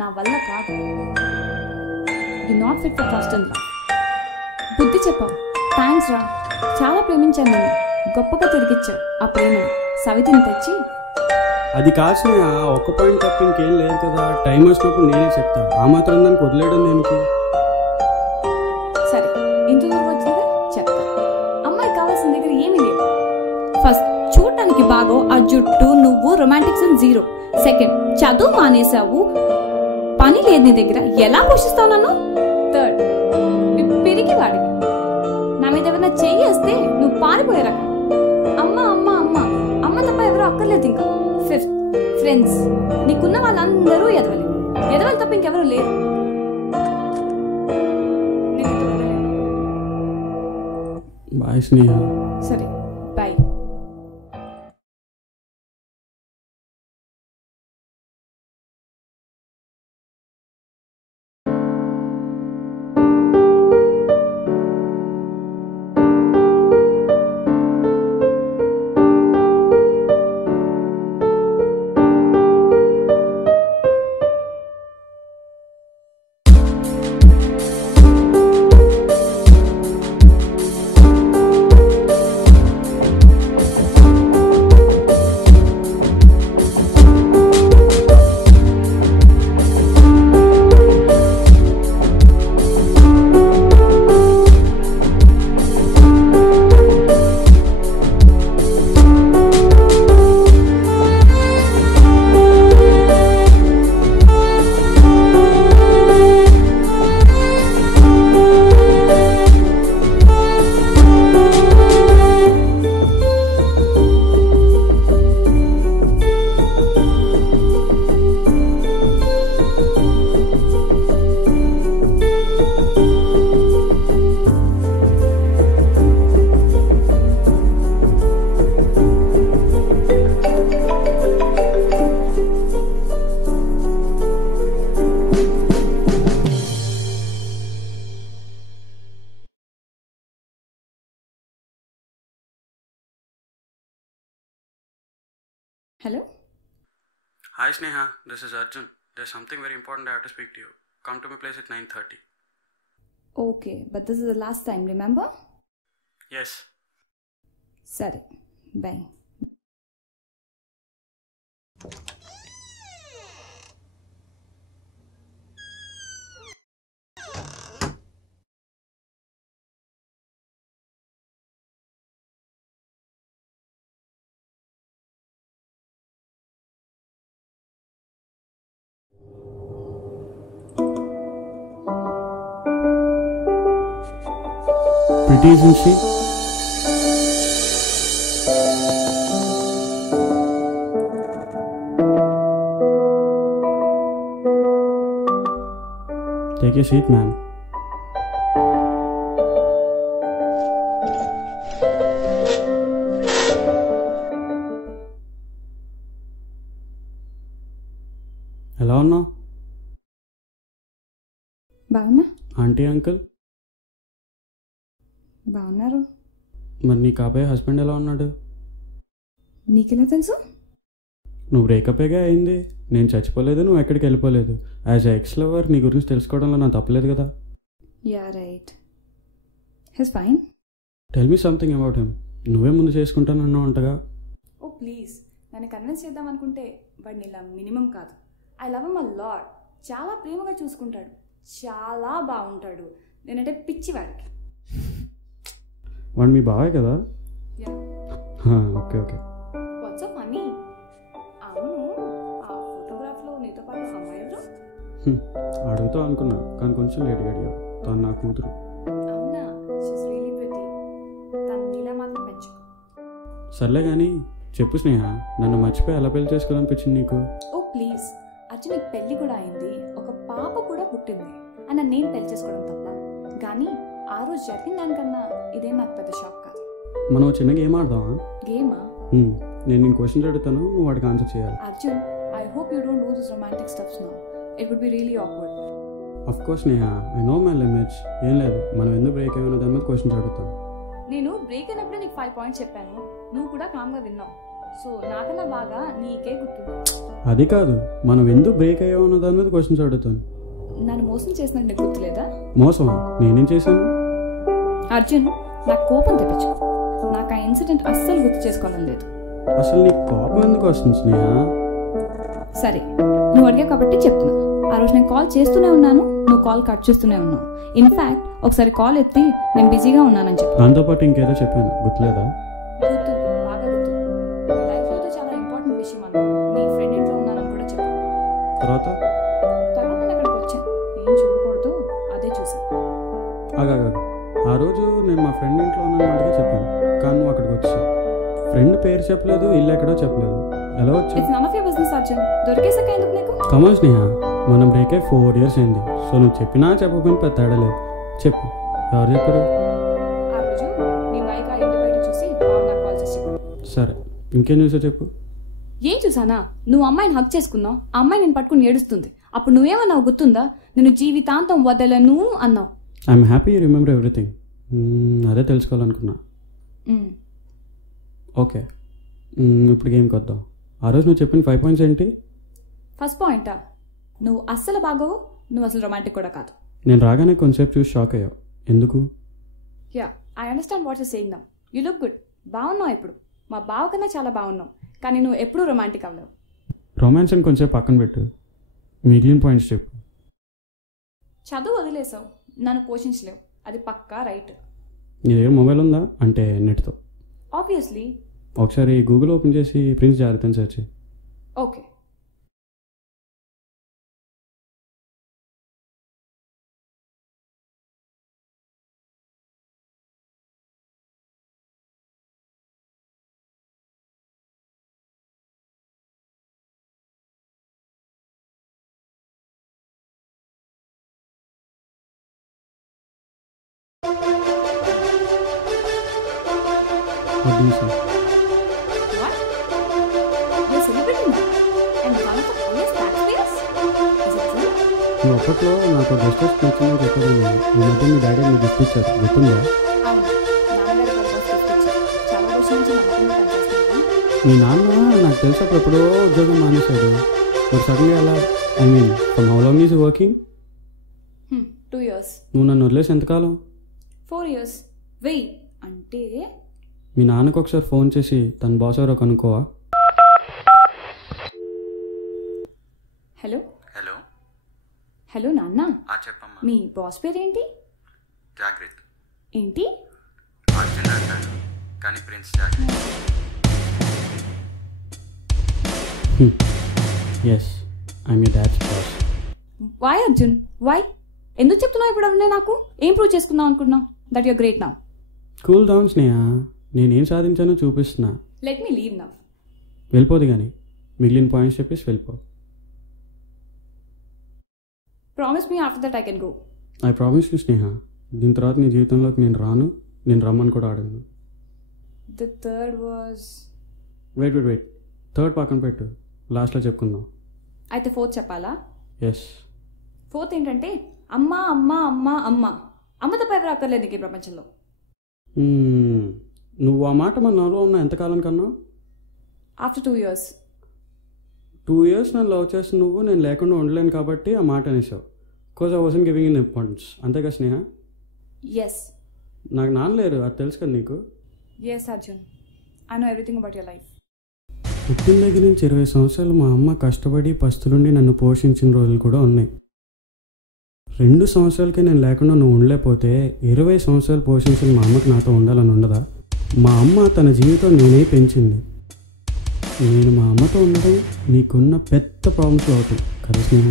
నా వల్ల కాదు. You not fit for trust and love. బుద్ధి చెప్పావు, థ్యాంక్స్ రా. చాలా ప్రేమించాను నేను, గొప్పగా తిరిగిచ్చావు ఆ ప్రేమని. సవితిని తెచ్చి అది కాసిన ఒక్క పాయింట్ తప్ప ఇంకేం లేదు కదా. టైం వచ్చినప్పుడు నేనే చెప్తా. ఆ మాత్రం దానికి వదిలేయడం దేనికి? సరే, ఇంత దూరం వచ్చిందిగా చెప్తా. అమ్మాయి కావాల్సిన దగ్గర ఏమీ లేవు. ఫస్ట్, చూడటానికి బాగో ఆ జుట్టు, నువ్వు రొమాంటిక్స్ అండ్ జీరో. సెకండ్, చదువు మానేసావు, పని లేదు నీ దగ్గర, ఎలా పోషిస్తావు నన్ను? థర్డ్, పెరిగి వాడివి, నా మీద ఏమైనా చెయ్యేస్తే నువ్వు పారిపోయే రకం. అమ్మ అమ్మ అమ్మ అమ్మ తప్ప ఎవరో అక్కర్లేదు ఇంకా. Fifth, friends. నీకున్న వాళ్ళందరూ ఎదవలే, ఎదవలు తప్ప ఇంకెవరూ లేరు. బాయ్ స్నేహ. సరే, bye. Hello? Hi Sneha, this is Arjun. There's something very important I have to speak to you. Come to my place at 9:30. Okay, but this is the last time, remember? Yes. Sorry. Bye. Pretty, isn't she? Take your seat, ma'am. ఎలా ఉన్నావు? బాగున్నా. Aunty uncle బాగున్నారు. మరి నీ కాబోయే husband ఎలా ఉన్నాడు? నీకెలా తెలుసు? నువ్వు బ్రేకప్గా అయింది. నేను చచ్చిపోలేదు, నువ్వు ఎక్కడికి వెళ్ళిపోలేదు. యాజ్ ఎ ఎక్స్ లవర్ నీ గురించి తెలుసుకోవడంలో నా తప్పలేదు కదా. Yeah right. His fine. Tell me something about him. నువ్వే ముందు చేసుకుంటానన్నావు అంటగా. ఓ ప్లీజ్, నన్ను కన్విన్స్ చేద్దాం అనుకుంటే వాడిని ఇలా మినిమం కాదు. I love him a lot. చాలా ప్రేమగా చూసుకుంటాడు, చాలా బాగుంటాడు. నేనంటే పిచ్చి వాడికి. వాడు మీ బావే కదా? Yeah. Okay okay. What's up money? అవును, ఆ ఫోటోగ్రాఫ్లో నీతో పాటు అమ్మాయి ఎవరు? అడుగుతావు అనుకున్నా, కానీ కొంచెం లేట్గా అడిగావు. తను నా కూతురు. అవునా? She's really pretty. తను నీలా మాత్రం పెంచుకో. సర్లే కానీ చెప్పు స్నేహ, నన్ను మర్చిపోయి ఎలా పెళ్లి చేసుకోవాలనిపించింది నీకు? ఓ ప్లీజ్ అర్జున్, నీకు పెళ్లి కూడా అయింది, ఒక పాప కూడా పుట్టింది అన్న నేను పెళ్లి చేసుకోవడం తప్ప. కానీ ఆ రోజు జరిగిన దానికన్నా ఇదేం నాకు పెద్ద షాక్ కాదు. మనం చిన్న గేమ్ ఆడదామా? గేమా? నేను నేను క్వశ్చన్స్ అడుగుతాను, నువ్వు వాడికి ఆన్సర్ చేయాలి. Arjun, I hope you don't do this romantic stuffs now. It would be really awkward. Of course Neha, I know my limits. ఏం లేదు, మనం ఎందుకు బ్రేక్ అయ్యామో దాని మీద క్వశ్చన్స్ అడుగుతాను. నేను బ్రేక్ అయినప్పుడే నీకు 5 పాయింట్స్ చెప్పాను, నువ్వు కూడా కామ్గా విన్నావు. సో నాకన్నా బాగా నీకే గుర్తు. అది కాదు, మనం ఎందుకు బ్రేక్ అయ్యామన్న దాని మీద క్వశ్చన్స్ అడుగుతాను. నన్ను మోసం చేసినట్టు గుర్తులేదా? మోసమా? నేనేం చేశాను? అర్జున్, నాకు కోపం తెప్పించు. నాకు ఆ ఇన్సిడెంట్ అస్సలు గుర్తు చేసుకోవాలని లేదు. అసలు నీకు కోపం ఎందుకు వస్తుంది స్నేహ? సరే, నువ్వు అడిగా కాబట్టి చెప్తున్నా. ఆ రోజు నేను కాల్ చేస్తూనే ఉన్నాను, నువ్వు కాల్ కట్ చేస్తూనే ఉన్నావు. ఇన్ఫాక్ట్ ఒకసారి కాల్ ఎత్తి నేను బిజీగా ఉన్నానని చెప్పి. దాంతోపాటు ఇంకేదో చెప్పాను, గుర్తులేదా? గుర్తుంది, బాగా గుర్తుంది. నీ లైఫ్లో చాలా ఇంపార్టెంట్ విషయం అన్నా. నీ ఫ్రెండ్ ఇంట్లో ఉన్నానని కూడా చెప్పాను. తర్వాత నేను అక్కడికి వచ్చాను. ఏం చూడకూడదు అదే చూసాను. ఆగాగా, ఆ రోజు నేను మా ఫ్రెండ్ ఇంట్లో ఉన్నానంటే చెప్పాను, కానీ నువ్వు అక్కడికి వచ్చావు. ఫ్రెండ్ పేరు చెప్పలేదు, ఇల్లు ఎక్కడో చెప్పలేదు. ఎలా వచ్చావు? It's none of your business Arjun. దొరికేసాక ఎందుకు నీకు? కమల్ స్నేహ, మనం బ్రేక్ అయ్యి 4 years అయింది. సో నువ్వు చెప్పినా చెప్పకపోయినా పెద్ద తేడా లేదు. చెప్పు, ఎవరు చెప్పారు? ఆ రోజు నీ బైక్ ఆ ఇంటి బయట చూసి బాబు నాకు కాల్ చేసి చెప్పాడు. సరే, ఇంకేం చూసా చెప్పు. ఏం చూసానా? నువ్వు అమ్మాయిని హక్ చేసుకున్నావు. ఆ అమ్మాయి నేను పట్టుకుని ఏడుస్తుంది. అప్పుడు నువ్వేమన్నావు గుర్తుందా? నేను జీవితాంతం వదలను అన్నావు. I'm happy you remember everything. అదే తెలుసుకోవాలనుకున్నా. ఓకే, ఇప్పుడు గేమ్కి వద్దాం. ఆ రోజు నువ్వు చెప్పిన 5 points ఏంటి? ఫస్ట్ పాయింటా? నువ్వు అస్సలు బాగోవు, నువ్వు అసలు రొమాంటిక్ కూడా కాదు. నేను రాగానే కొంచెంసేపు చూసి షాక్ అయ్యావు, ఎందుకు? Yeah, I understand what you saying now. You look good, బాగున్నావు. ఇప్పుడు మా బావ కన్నా చాలా బాగున్నావు, కానీ నువ్వు ఎప్పుడూ రొమాంటిక్ అవ్వలేవు. రొమాన్స్ అని కొంచెంసేపు పక్కన పెట్టు, మిగిలిన పాయింట్స్ చెప్పు. చదువు వదిలేసావు, నన్ను పోషించలేవు, అది పక్కా రైట్. నీ దగ్గర మొబైల్ ఉందా? అంటే నెట్తో? ఆబ్వియస్లీ. ఒకసారి గూగుల్ ఓపెన్ చేసి ప్రిన్స్ జాగ్రత్తని సెర్చ్ చేయి. Okay. What do you say? What? You're celebrating that? And one of the highest taxpayers? Is it true? నువ్వు అప్పట్లో నాకు గెస్ట్ హౌస్ నచ్చిందని చెప్పేది. ఈ మధ్య మీ డాడీ మీకు గిఫ్ట్ ఇచ్చారు, గుర్తుందా? అవును, నాన్నగారు పర్పస్ గిఫ్ట్ ఇచ్చారు. చాలా రోజుల నుంచి నమ్మకంగా పనిచేస్తున్నాను. మీ నాన్న నాకు తెలిసి అప్పుడెప్పుడో ఉద్యోగం మానేశాడు. మరి సడన్గా అలా, I mean from how long is working? 2 years. నువ్వు నన్ను వదిలేసి ఎంతకాలం? 4 years. వెయ్యి అంటే మీ నాన్నకు ఒకసారి ఫోన్ చేసి తన బాస్ ఎవరో కనుక్కోవా? హలో హలో హలో నాన్న, చెప్పమ్మా. మీ బాస్ పేరేంటి? జాగ్రత్త. ఏంటి? అర్జున్ అంటాడు, కానీ ప్రిన్స్ జాగ్రత్త. Yes, I me dad's boss. Why Arjun, why? ఎందుకు చెప్తున్నావు ఇప్పుడు అవన్నీ? నాకు ఏం ప్రూవ్ చేసుకుందాం అనుకుంటున్నావు? That you're great now. Cool down Sneha, నేనేం సాధించానో చూపిస్తున్నా. Let me leave now. వెళ్ళిపోదు కానీ మిగిలిన పాయింట్స్ చెప్పేసి వెళ్ళిపో. Promise me after that I can go. I promise you Sneha, దీని తర్వాత నీ జీవితంలోకి నేను రాను, నేను రమ్మని కూడా అడగను. The third was. Wait, third పక్కన పెట్టు, లాస్ట్లో చెప్పుకుందాం. అయితే ఫోర్త్ చెప్పాలా? ఎస్. ఫోర్త్ ఏంటంటే అమ్మ అమ్మ అమ్మ అమ్మ. అమ్మ తప్ప ఎవరు అక్కర్లేదు నీకు ఈ ప్రపంచంలో. నువ్వు ఆ మాట మన నాలో ఉన్న ఎంతకాలం కన్నా? After 2 years. 2 years నన్ను లవ్ చేసిన నువ్వు నేను లేకుండా ఉండలేను కాబట్టి ఆ మాట అనేసావు. Because I wasn't giving in importance. అంతేగా స్నేహ? ఎస్. నాకు నాన్న లేరు, అది తెలుసు కదా నీకు. Yes Arjun, I know everything about your life. పుట్టిన దగ్గర నుంచి 20 సంవత్సరాలు మా అమ్మ కష్టపడి పస్తులుండి నన్ను పోషించిన రోజులు కూడా ఉన్నాయి. 2 సంవత్సరాలకే నేను లేకుండా నువ్వు ఉండలేకపోతే 20 సంవత్సరాలు పోషించిన మా అమ్మకి నాతో ఉండాలని ఉండదా? మా అమ్మ తన జీవితం నేనే పెంచింది. నేను మా అమ్మతో ఉండడం నీకున్న పెద్ద ప్రాబ్లమ్స్ అవుతుంది కదా స్నేహ?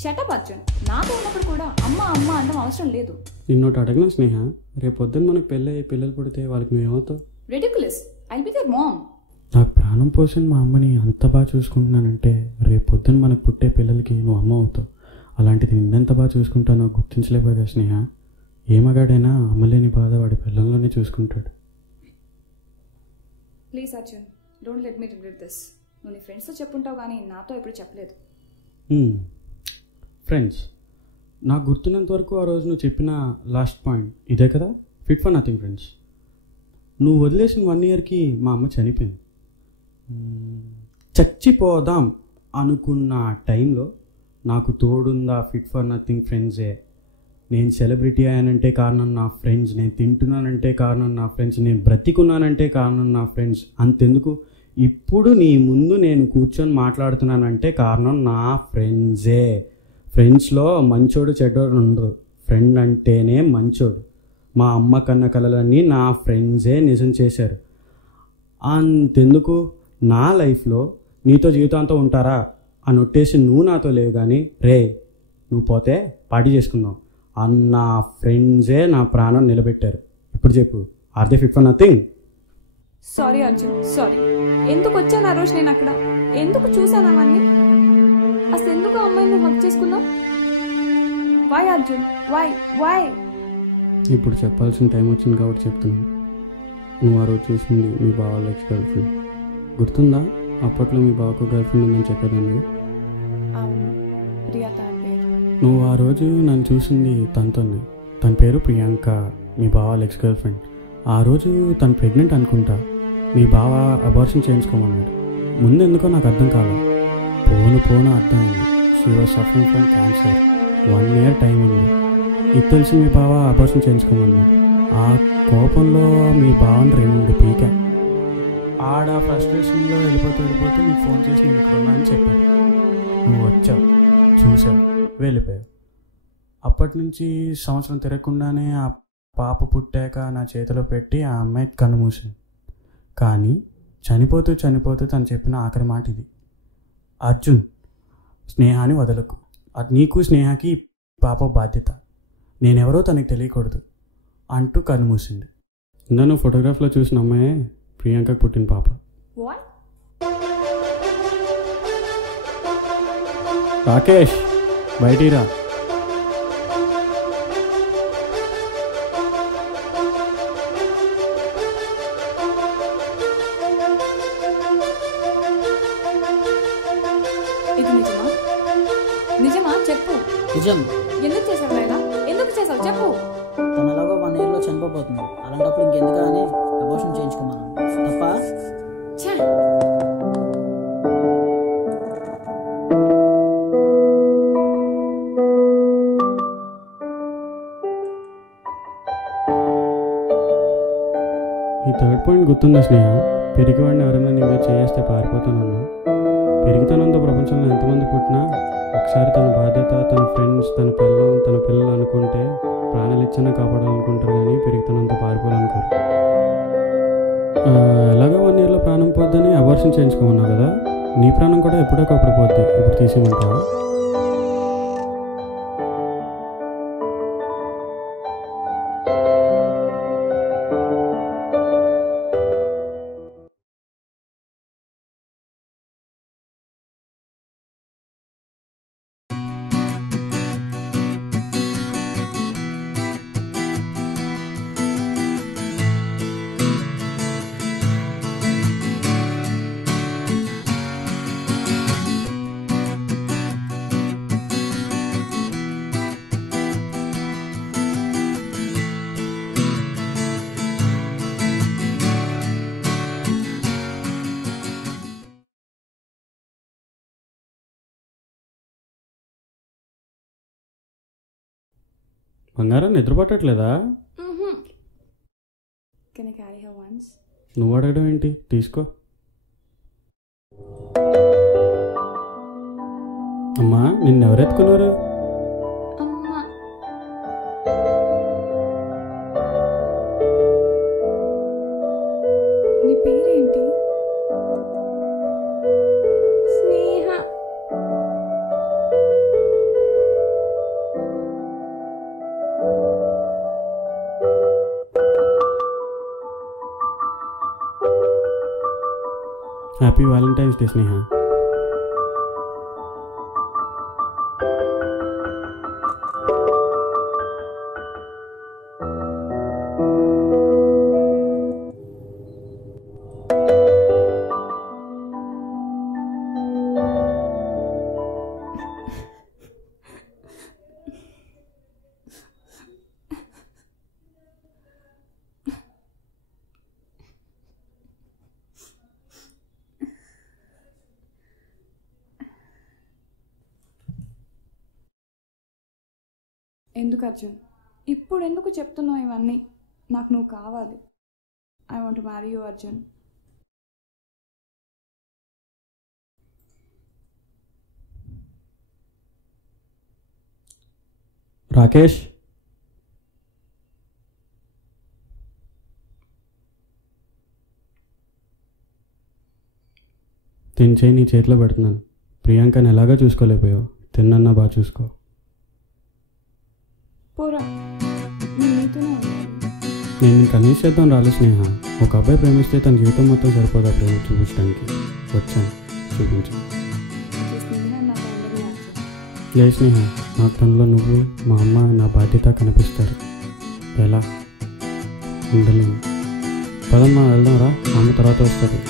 షటప్ అర్జున్, నాతో ఉన్నప్పుడు కూడా అమ్మ అమ్మ అనడం అవసరం లేదు. నిన్నోటి అడగనా స్నేహ, రేపు పొద్దున్న మనకు పెళ్ళి పిల్లలు పుడితే వాళ్ళకి నువ్వేమవుతావు? Ridiculous. I'll be their mom. నాకు ప్రాణం పోసిన మా అమ్మని అంత బాగా చూసుకుంటున్నానంటే రేపు పొద్దున్న మనకు పుట్టే పిల్లలకి నువ్వు అమ్మ అవుతావు. అలాంటిది నిన్నెంత బాగా చూసుకుంటానో గుర్తించలేకపోయా స్నేహ. ఏ మగాడైనా అమ్మలేని బాధ వాడి పిల్లల్లోనే చూసుకుంటాడు. Please Arjun, don't let me regret this. నువ్వు నీ ఫ్రెండ్స్తో చెప్పుంటావు కానీ నాతో ఎప్పుడు చెప్పలేదు. ఫ్రెండ్స్, నాకు గుర్తున్నంత వరకు ఆ రోజు నువ్వు చెప్పిన లాస్ట్ పాయింట్ ఇదే కదా, ఫిట్ ఫర్ నథింగ్ ఫ్రెండ్స్. నువ్వు వదిలేసిన 1 yearకి మా అమ్మ చనిపోయింది. చచ్చిపోదాం అనుకున్న టైంలో నాకు తోడుందా ఫిట్ ఫర్ నథింగ్ ఫ్రెండ్సే. నేను సెలబ్రిటీ అయ్యానంటే కారణం నా ఫ్రెండ్స్, నేను తింటున్నానంటే కారణం నా ఫ్రెండ్స్, నేను బ్రతికున్నానంటే కారణం నా ఫ్రెండ్స్. అంతెందుకు, ఇప్పుడు నీ ముందు నేను కూర్చొని మాట్లాడుతున్నానంటే కారణం నా ఫ్రెండ్సే. ఫ్రెండ్స్లో మంచోడు చెడ్డోడు ఉండరు, ఫ్రెండ్ అంటేనే మంచోడు. మా అమ్మ కన్న కలలన్నీ నా ఫ్రెండ్సే నిజం చేశారు. అంతెందుకు, నా లైఫ్లో నీతో జీవితాంతం ఉంటారా అని ఒట్టేసి నువ్వు నాతో లేవు, కానీ రే నువ్వు పోతే పార్టీ చేసుకుందాం అన్న ఫ్రెండ్సే నా ప్రాణం నిలబెట్టారు. ఇప్పుడు చెప్పు, are they fit for nothing? Sorry Arjun, sorry. ఎందుకు వచ్చాను ఆ రోజు నేను అక్కడ? ఎందుకు చూసాను అవన్నీ? అసలు ఎందుకు ఆ అమ్మాయిని నువ్వు హక్ చేసుకున్నావు? Why Arjun, why why? ఇప్పుడు చెప్పాల్సిన టైం వచ్చింది కాబట్టి చెప్తున్నాను. నువ్వు ఆ రోజు చూసింది మీ బావ ఎక్స్ గర్ల్ ఫ్రెండ్ గుర్తుందా? అప్పట్లో మీ బావకు గర్ల్ ఫ్రెండ్ ఉందని చెప్పేదాన్ని. అవును, ప్రియా తన పేరు. నువ్వు ఆ రోజు నన్ను చూసింది తనతోనే. తన పేరు ప్రియాంక, మీ బావ ఎక్స్ గర్ల్ ఫ్రెండ్. ఆ రోజు తను ప్రెగ్నెంట్ అనుకుంటా. మీ బావ అబార్షన్ చేయించుకోమన్నాడు. ముందు ఎందుకో నాకు అర్థం కాలేదు. పోను అర్థమైంది. She was suffering from cancer. 1 year time ఉంది. ఇది తెలిసి మీ బావ అబార్షన్ చేయించుకోమన్నాడు. ఆ కోపంలో మీ బావని 2 పీకా. ఆడ ఫ్రస్ట్రేషన్లో వెళ్ళిపోతే నీకు ఫోన్ చేసి నేను ఇక్కడ ఉన్నా అని చెప్పాడు. నువ్వు వచ్చావు, చూసావు, వెళ్ళిపోయావు. అప్పటి నుంచి సంవత్సరం తిరగకుండానే ఆ పాప పుట్టాక నా చేతిలో పెట్టి ఆ అమ్మాయి కన్ను మూసింది. కానీ చనిపోతూ తను చెప్పిన ఆఖరి మాట ఇది: అర్జున్, స్నేహాన్ని వదలకు. అది నీకు స్నేహకి పాప బాధ్యత. నేనెవరో తనకి తెలియకూడదు అంటూ కన్ను మూసింది. నన్ను ఫోటోగ్రాఫ్లో చూసిన అమ్మాయే ప్రియాంకకు పుట్టిన పాప. రాకేష్, బయటికి రా. ఇది నిజమా? నిజమా చెప్పు. నిజం. ఎందుకు చేసావు లైలా? ఎందుకు చేసావు చెప్పు. తను ఎలాగో 1 yearలో చనిపోతుంది. అలాంటప్పుడు ఇంకెందుకు అని అబార్షన్ చేయించుకున్నాను. తప్ప ఛే! ఈ 3rd పాయింట్ గుర్తుందా స్నేహ? పెరిగివాడిని ఎవరైనా నీ మీద చేస్తే పారిపోతానన్నా. పెరిగితనంతో ప్రపంచంలో ఎంతమంది పుట్టినా ఒకసారి తన బాధ్యత, తన ఫ్రెండ్స్, తన పిల్లలు అనుకుంటే ప్రాణాలు ఇచ్చినా కాపాడాలనుకుంటారు, కానీ పెరిగితనంతో పారిపోవాలనుకోరు. ఎలాగో 1 yearలో ప్రాణం పోద్దని అబార్షన్ చేయించుకోమన్నావు కదా, నీ ప్రాణం కూడా ఎప్పుడొకప్పుడు పోద్ది. ఇప్పుడు తీసేయమంటావా? బంగారం నిద్ర పట్టట్లేదా? Can I carry her once? నువ్వు అడగడం ఏంటి? తీసుకో. అమ్మా, నిన్నెవరెత్తుకున్నారు? అమ్మా. నీ పేరేంటి? స్నేహ. హ్యాపీ వ్యాలంటైన్స్ డే స్నేహ. ఎందుకు అర్జున్, ఇప్పుడు ఎందుకు చెప్తున్నావు ఇవన్నీ? నాకు నువ్వు కావాలి. I want marry you Arjun. Rakesh, తిని నీ చేతిలో పెడుతున్నాను. ప్రియాంకని ఎలాగా చూసుకోలేకపోయావు, తిన్నన్నా బాగా చూసుకో. పోరా, నేను నీతోనే ఉన్నాను. నేను నీకు కన్విన్స్ చేద్దాం రాలే స్నేహ. ఒక అబ్బాయి ప్రేమిస్తే తన జీవితం మొత్తం సరిపోదా ప్రేమ చూపించడానికి. వచ్చాను, చూపించాను. ఈ స్నేహం నాకు ఉండదు అర్జున్. లే స్నేహ, నా తనలో నువ్వు, మా అమ్మ, నా బాధ్యత కనిపిస్తారు. ఎలా ఉండలేను. పదమ్మా వెళ్దాం రా, అమ్మ తర్వాత వస్తుంది.